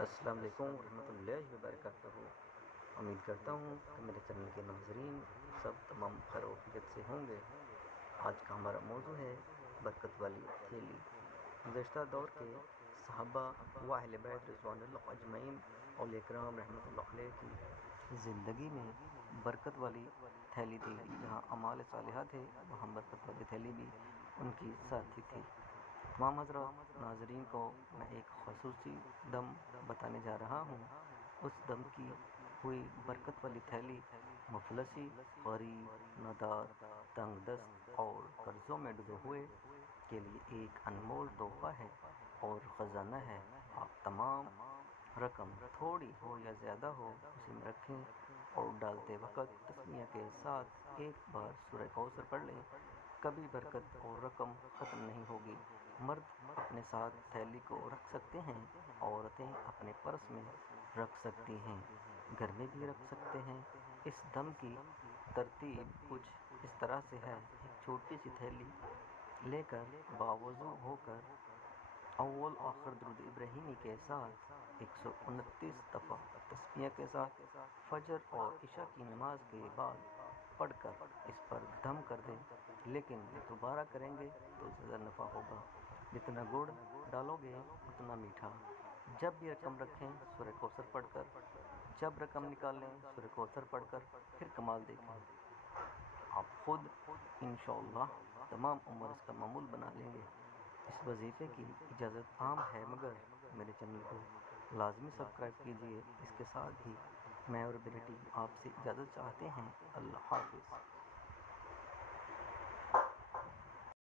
السلام علیکم ورحمۃ اللہ وبرکاتہ۔ امید کرتا ہوں کہ میرے چینل کے ناظرین سب تمام خیر و عافیت سے ہوں گے۔ آج کا ہمارا موضوع ہے برکت والی تھیلی۔ گزشتہ دور کے صحابہ و اہل بیت رضوان اللہ اجمعین اولیاء کرام رحمۃ اللہ علیہ کی زندگی میں برکت والی تھیلی تھی۔ جہاں اعمال صالحہ تھے وہاں برکت والی تھیلی بھی ان کی ساتھی تھی۔ تمام حضرات ناظرین کو میں ایک خصوصی دم بتانے جا رہا ہوں۔ اس دم کی ہوئی برکت والی تھیلی مفلسی، غریب، نادار، تنگ دست اور قرضوں میں ڈوبے ہوئے کے لیے ایک انمول تحفہ ہے اور خزانہ ہے۔ آپ تمام رقم تھوڑی ہو یا زیادہ ہو اسی میں رکھیں اور ڈالتے وقت تسمیہ کے ساتھ ایک بار سورہ کوثر پڑھ لیں۔ کبھی برکت اور رقم ختم نہیں ہوگی۔ مرد اپنے ساتھ تھیلی کو رکھ سکتے ہیں، عورتیں اپنے پرس میں رکھ سکتی ہیں، گھر میں بھی رکھ سکتے ہیں۔ اس دم کی ترتیب کچھ اس طرح سے ہے: ایک چھوٹی سی تھیلی لے کر باوضو ہو کر اول آخر درود ابراہیمی کے ساتھ 129 دفعہ تسبیح کے ساتھ فجر اور عشاء کی نماز کے بعد پڑھ کر اس پر دم کر دیں، لیکن دوبارہ کریں گے تو زیادہ نفع ہوگا۔ جتنا گڑ ڈالو گے اتنا میٹھا۔ جب بھی رقم رکھیں سورہ کوثر پڑھ کر، جب رقم نکالیں سورہ کوثر پڑھ کر، پھر کمال دیکھیں۔ آپ خود انشاءاللہ تمام عمر اس کا معمول بنا لیں گے۔ اس وظیفے کی اجازت عام ہے، مگر میرے چینل کو لازمی سبسکرائب کیجیے۔ اس کے ساتھ ہی میں اور میری ٹیم آپ سے اجازت چاہتے ہیں۔ اللہ حافظ۔